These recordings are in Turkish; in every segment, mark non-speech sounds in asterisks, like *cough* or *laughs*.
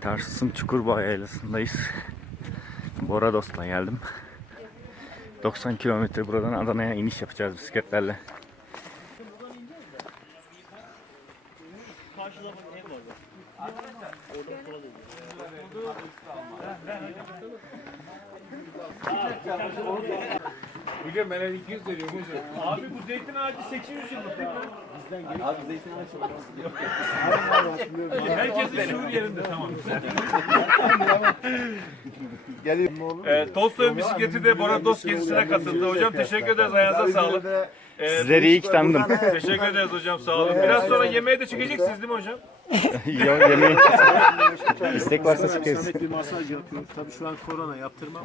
Tarsus'un Çukurbağ Yaylası'ndayız. Borados'la geldim. 90 kilometre buradan Adana'ya iniş yapacağız bisikletlerle. Hocam ben 200 veriyorum hocam. Abi bu zeytin ağacı 800 yıllık değil mi? Herkesin şuur yerinde tamam. Ee, Tolstoy'un bisikleti de Bora Dost gezisine katıldı. Hocam teşekkür ederiz. Ayağınıza sağlık. Ee, Sizleri iyi ki tanıdım. Teşekkür ederiz hocam sağ olun. Biraz sonra yemeğe de çıkacaksınız değil mi hocam? Yok yemeği. *laughs* İstek varsa çıkarız. Samet bir masaj yapıyor. Tabii şu an korona yaptırmam.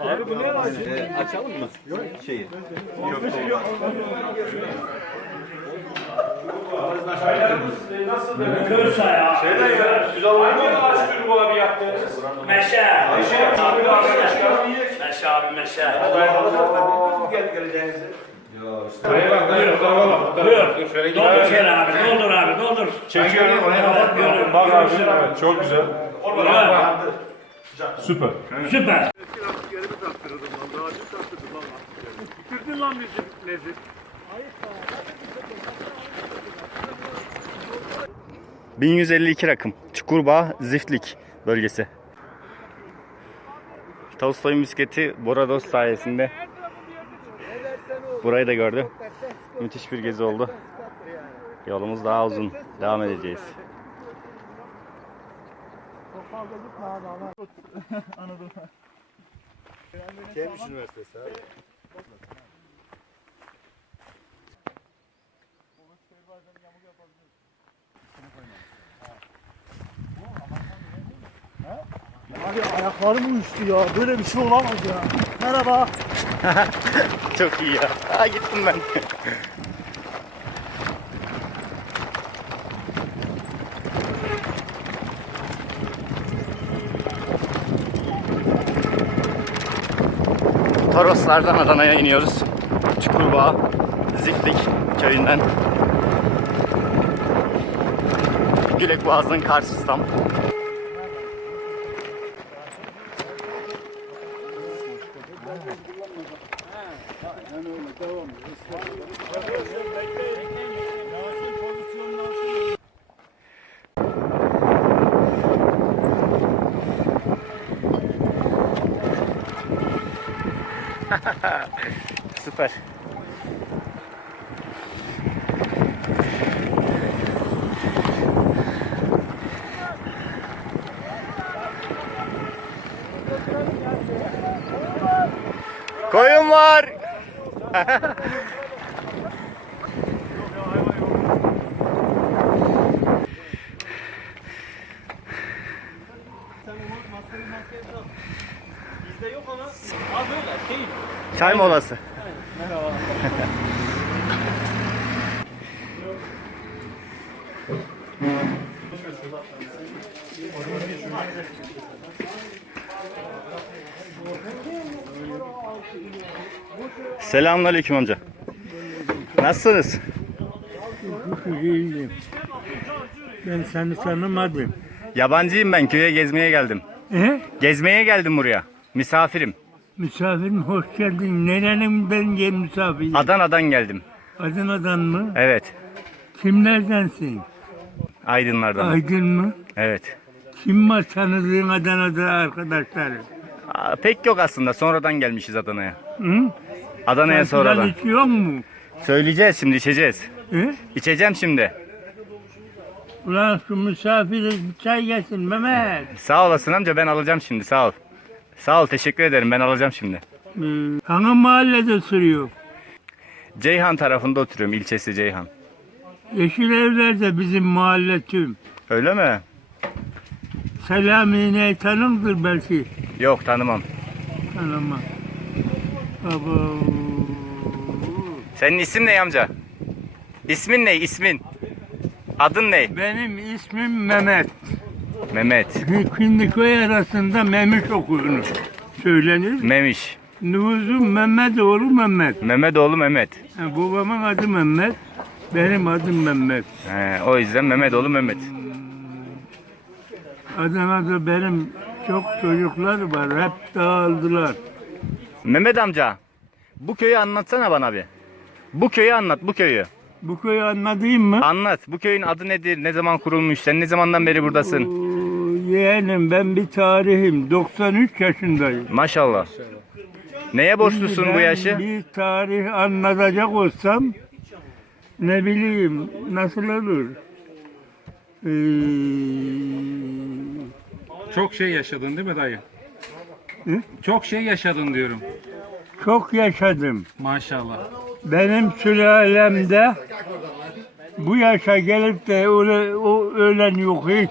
Abi bu ne ağacı? Şeyden ya. Güzel oldu. Hangi ağaç türü bu abi yaptığınız? Meşe. Abi arkadaşlar. Meşe abi meşe. Hayır bak, hayır, fotoğrafa bak, fotoğrafa. Dur, şöyle gel. Doldur şöyle abi. Doldur abi. Doldur. Çekiyorum. Bak abi, evet, çok güzel. Süper. Süper. Bitirdin lan bizi lezzet. Hı. 1152 rakım. Çukurbağ Ziftlik bölgesi. Tolstoy'un bisikleti Borados sayesinde burayı da gördü. Müthiş bir gezi oldu. Yolumuz daha uzun. Devam edeceğiz. Cambridge Üniversitesi abi. Abi ayaklarım uyuştu ya. Böyle bir şey olamaz ya. Merhaba. *laughs* Çok iyi ya. Aa, gittim ben. Toroslardan Adana'ya iniyoruz. Çukurbağ, Ziflik köyünden. Gülek Boğazı'nın karşısı tam. *laughs* Süper. Koyun var. *laughs* Bizde yok ama. Abi öyle şey. Çay molası. Selamünaleyküm amca. Nasılsınız? İyiyim. Ben seni tanımadım. Yabancıyım ben köye gezmeye geldim. E? Gezmeye geldim buraya. Misafirim. Misafirim hoş geldin. Nerenin ben gel misafirim? Adana'dan geldim. Adana'dan mı? Evet. Kimlerdensin? Aydınlardan. Aydın mı? Evet. Kim var tanıdığın Adana'da arkadaşları? Aa, pek yok aslında. Sonradan gelmişiz Adana'ya. Hı? Adana'ya sonradan. içiyor mu? Söyleyeceğiz şimdi içeceğiz. E? İçeceğim şimdi. Ulan şu misafire bir çay gelsin Mehmet. Sağ olasın amca ben alacağım şimdi sağ ol. Sağ ol teşekkür ederim ben alacağım şimdi. Ee, hangi mahallede sürüyor? Ceyhan tarafında oturuyorum ilçesi Ceyhan. Yeşil evlerde bizim mahalle tüm. Öyle mi? Selami'ne tanımdır belki. Yok tanımam. Tanımam. Abo. Senin isim ne amca? İsmin ne ismin? Adın ne? Benim ismim Mehmet. Mehmet. Şimdi köy arasında Memiş okulunu söylenir. Memiş. Nüfusum Mehmet oğlu Mehmet. Mehmet oğlu Mehmet. Ha, babamın adı Mehmet. Benim adım Mehmet. He, o yüzden Mehmet oğlu Mehmet. Adana'da benim çok çocuklar var. Hep dağıldılar. Mehmet amca. Bu köyü anlatsana bana bir. Bu köyü anlat bu köyü. Bu köyü anladın mı? Anlat. Bu köyün adı nedir? Ne zaman kurulmuş? Sen ne zamandan beri buradasın? Yeğenim ben bir tarihim. 93 yaşındayım. Maşallah. Neye borçlusun bu Ben yaşı? Bir tarih anlatacak olsam ne bileyim nasıl olur? Ee, Çok şey yaşadın değil mi dayı? Hı? Çok şey yaşadın diyorum. çok yaşadım. Maşallah. Benim sülalemde bu yaşa gelip de öyle, o ölen yok hiç.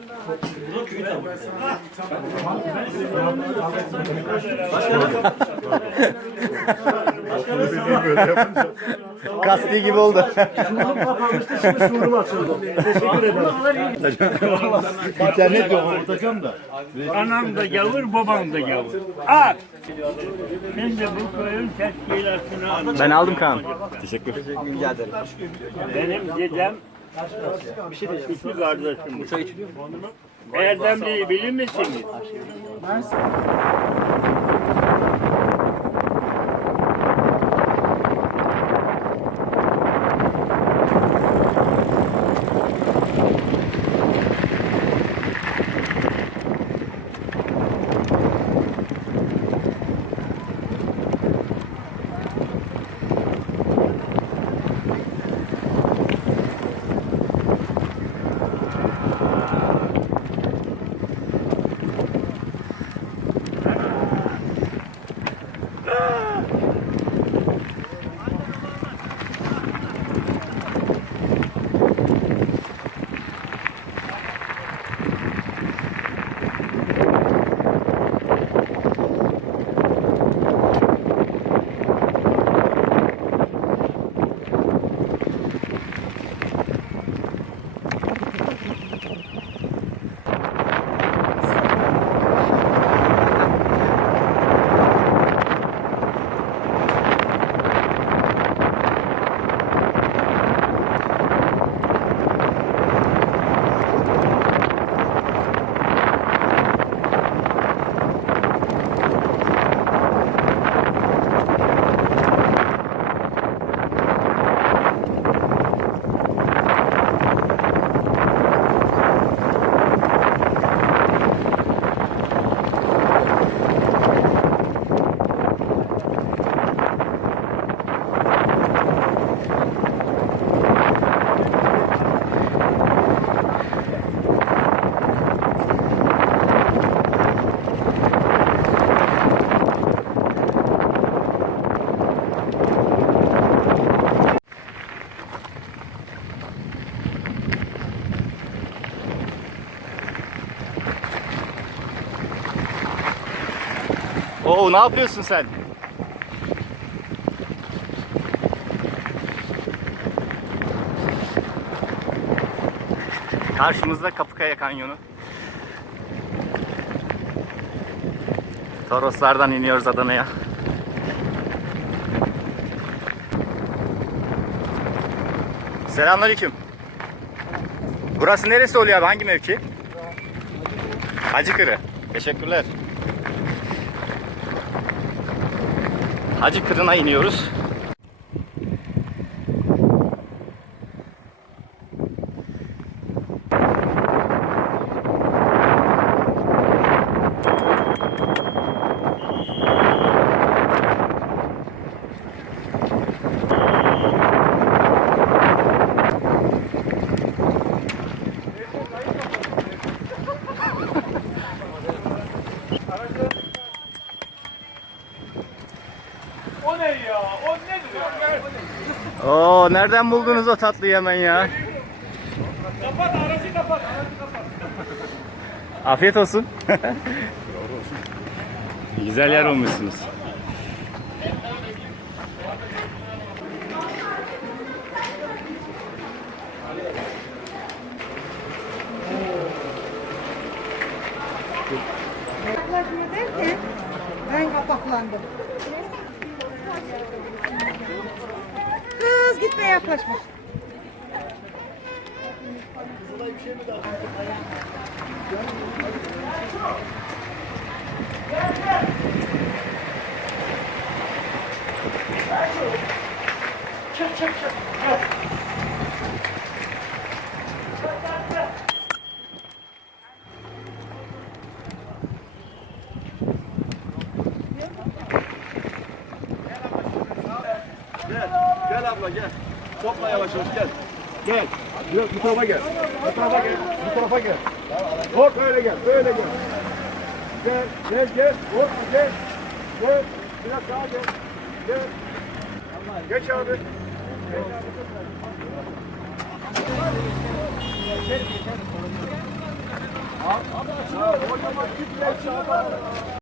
Kasti gibi oldu. internet yok ortacağım da. Anam da gavur, babam da gavur. At! Şimdi bu köyün teşkilatını anlat. Ben aldım Kaan. Teşekkür. Benim dedem küçük kardeşim. Erdemli'yi bilir misiniz? Oo ne yapıyorsun sen? Karşımızda Kapıkaya Kanyonu. Toroslardan iniyoruz Adana'ya. Selamünaleyküm. Burası neresi oluyor abi? Hangi mevki? Hacıkırı. Teşekkürler. Hacı Kırı'na iniyoruz. Nereden buldunuz o tatlıyı hemen ya? Kapat aracı kapat. Aracı kapat. Afiyet olsun. *laughs* Güzel yer olmuşsunuz. Yaklaşma derken ben kapaklandım. Kız gitme yaklaşma. Gel abla gel. Topla yavaş yavaş gel. Gel. Biraz bu tarafa gel. Bu tarafa gel. Bu tarafa gel. Hop öyle gel. Öyle gel. Gel. Gel gel. Hop gel. Gel. Biraz daha gel. Gel. Geç abi. Abi, abi, kocaman kütle